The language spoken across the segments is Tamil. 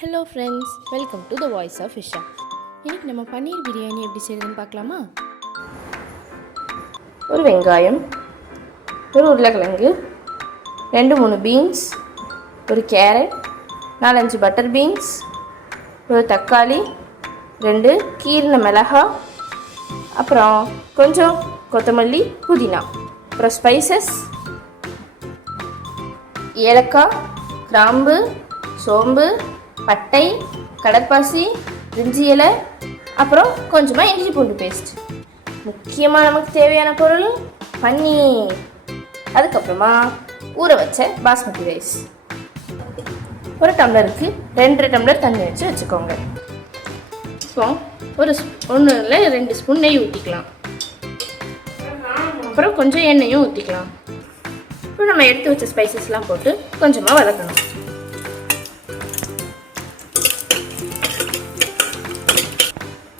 Hello friends, welcome to the voice of Isha. இன்றைக்கி நம்ம பன்னீர் பிரியாணி எப்படி செய்கிறதுன்னு பார்க்கலாமா? ஒரு வெங்காயம், ஒரு உருளைக்கிழங்கு, 2-3 பீன்ஸ், ஒரு கேரட், 4-5 பட்டர் பீன்ஸ், ஒரு தக்காளி, 2 கீறின மிளகாய், அப்புறம் கொஞ்சம் கொத்தமல்லி, புதினா, அப்புறம் ஸ்பைசஸ், ஏலக்காய், கிராம்பு, சோம்பு, பட்டை, கடற்பாசி, பிரிஞ்சி இலை, அப்புறம் கொஞ்சமாக இஞ்சி பூண்டு பேஸ்ட். முக்கியமாக நமக்கு தேவையான பொருள் பன்னீர். அதுக்கப்புறமா ஊற வச்ச பாஸ்மதி ரைஸ். ஒரு டம்ளருக்கு 2 டம்ளர் தண்ணி வச்சுக்கோங்க. இப்போ ஒரு 1-2 ஸ்பூன் நெய் ஊற்றிக்கலாம். அப்புறம் கொஞ்சம் எண்ணெயும் ஊற்றிக்கலாம். இப்போ நம்ம எடுத்து வச்ச ஸ்பைசஸ்லாம் போட்டு கொஞ்சமாக வதக்கணும்.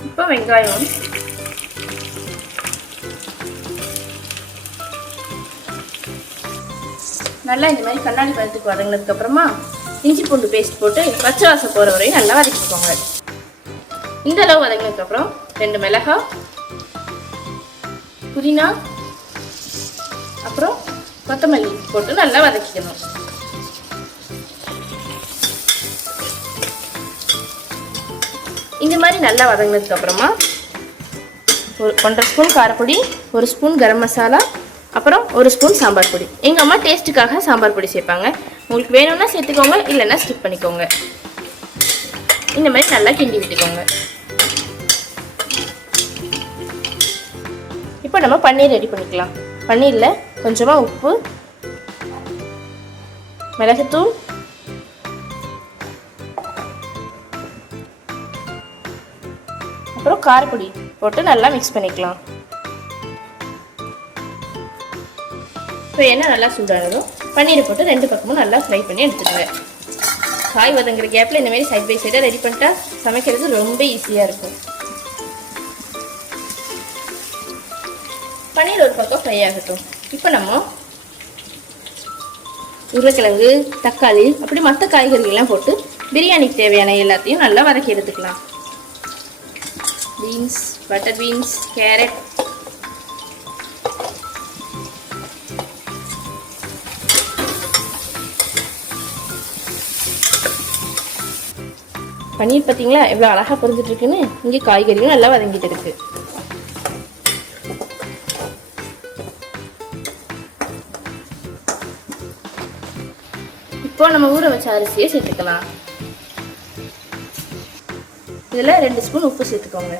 இப்போ வெங்காயம், நல்லா இந்த மாதிரி கண்ணாடி பதத்துக்கு வதங்கினதுக்கு அப்புறமா இஞ்சி பூண்டு பேஸ்ட் போட்டு பச்சை வாசம் போகிற வரையும் நல்லா வதக்கிக்கோங்க. இந்த அளவு வதங்கினதுக்கு அப்புறம் 2 மிளகாய், புதினா, அப்புறம் கொத்தமல்லி போட்டு நல்லா வதக்கிக்கணும். இந்த மாதிரி நல்லா வதங்கினதுக்கு அப்புறமா ஒரு 1.5 ஸ்பூன் காரப்பொடி, 1 ஸ்பூன் கரம் மசாலா, அப்புறம் 1 ஸ்பூன் சாம்பார் பொடி. எங்கள் அம்மா டேஸ்ட்டுக்காக சாம்பார் பொடி சேர்ப்பாங்க. உங்களுக்கு வேணும்னா சேர்த்துக்கோங்க, இல்லைன்னா ஸ்கிப் பண்ணிக்கோங்க. இந்த மாதிரி நல்லா கிண்டி விட்டுக்கோங்க. இப்போ நம்ம பன்னீர் ரெடி பண்ணிக்கலாம். பன்னீரில் கொஞ்சமாக உப்பு, மிளகுத்தூள், அப்புறம் காரப்பொடி போட்டு நல்லா மிக்ஸ் பண்ணிக்கலாம். இப்போ எண்ணெய் நல்லா சூடானதும் பன்னீரை போட்டு 2 பக்கமும் நல்லா ஃப்ரை பண்ணி எடுத்துக்கோங்க. காய் வதங்குற கேப்பில் இந்த மாதிரி சைட் பை சைடாக ரெடி பண்ணிட்டா சமைக்கிறது ரொம்ப ஈஸியாக இருக்கும். பன்னீர் ஒரு பக்கம் ஃப்ரை ஆகட்டும். இப்போ நம்ம உருளைக்கிழங்கு, தக்காளி, அப்படி மற்ற காய்கறிகள்லாம் போட்டு பிரியாணிக்கு தேவையான எல்லாத்தையும் நல்லா வதக்கி எடுத்துக்கலாம். பீன்ஸ், பட்டர் பீன்ஸ், கேரட், பன்னீர் பார்த்தீங்களா எவ்வளோ அழகாக பொரிஞ்சிட்டு இருக்குன்னு. இங்கே காய்கறியும் நல்லா வதங்கிட்டு இருக்கு. இப்போ நம்ம ஊற வச்ச அரிசியை சேர்த்துக்கலாம். இதில் 2 ஸ்பூன் உப்பு சேர்த்துக்கோங்க.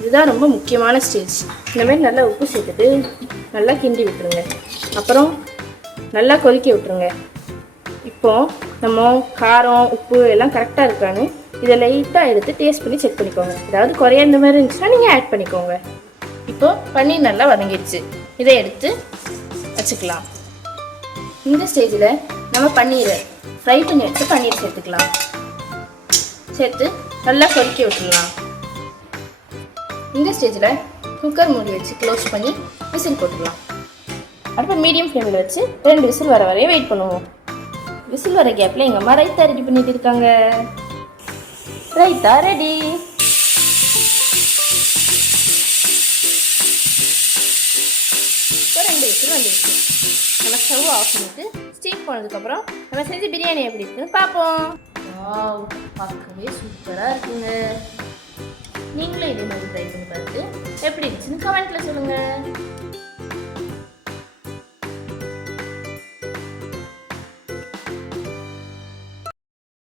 இதுதான் ரொம்ப முக்கியமான ஸ்டேஜ். இந்த மாதிரி நல்லா உப்பு சேர்த்துட்டு நல்லா கிண்டி விட்டுருங்க. அப்புறம் நல்லா கொதிக்க விட்டுருங்க. இப்போ நம்ம காரம், உப்பு எல்லாம் கரெக்டாக இருக்கான்னு இதை லைட்டாக எடுத்து டேஸ்ட் பண்ணி செக் பண்ணிக்கோங்க. ஏதாவது குறைய இந்த மாதிரி இருந்துச்சுன்னா நீங்கள் ஆட் பண்ணிக்கோங்க. இப்போ பன்னீர் நல்லா வதங்கிடுச்சு. இதை எடுத்து வச்சுக்கலாம். இந்த ஸ்டேஜில் நம்ம பன்னீரை ஃப்ரை பண்ணி எடுத்து பன்னீர் சேர்த்துக்கலாம். சேர்த்து நல்லா கொதிக்க விட்டுடலாம். இந்த ஸ்டேஜில் குக்கர் மூடி வச்சு க்ளோஸ் பண்ணி விசில் போட்டுடலாம். அடுப்பு மீடியம் ஃப்ளேமில் வச்சு 2 விசில் வர வரையும் வெயிட் பண்ணுவோம். விசில் வர கேப்பில் எங்கள் அம்மா ரைத்தா ரெடி பண்ணிட்டு இருக்காங்க. ரைத்தா ரெடி. இப்போ 2 விசில் வந்துடுச்சு. நம்ம ஸ்டவ் ஆஃப் பண்ணிட்டு ஸ்டீம் போனதுக்கப்புறம் நம்ம செஞ்ச பிரியாணி எப்படி இருக்குன்னு பார்ப்போம். வாவ், பார்க்கவே சூப்பராக இருக்குங்க. நீங்களும் இதே மாதிரி ட்ரை பண்ணி பார்த்து எப்படி இருந்துச்சுன்னு கமெண்ட்டில் சொல்லுங்கள்.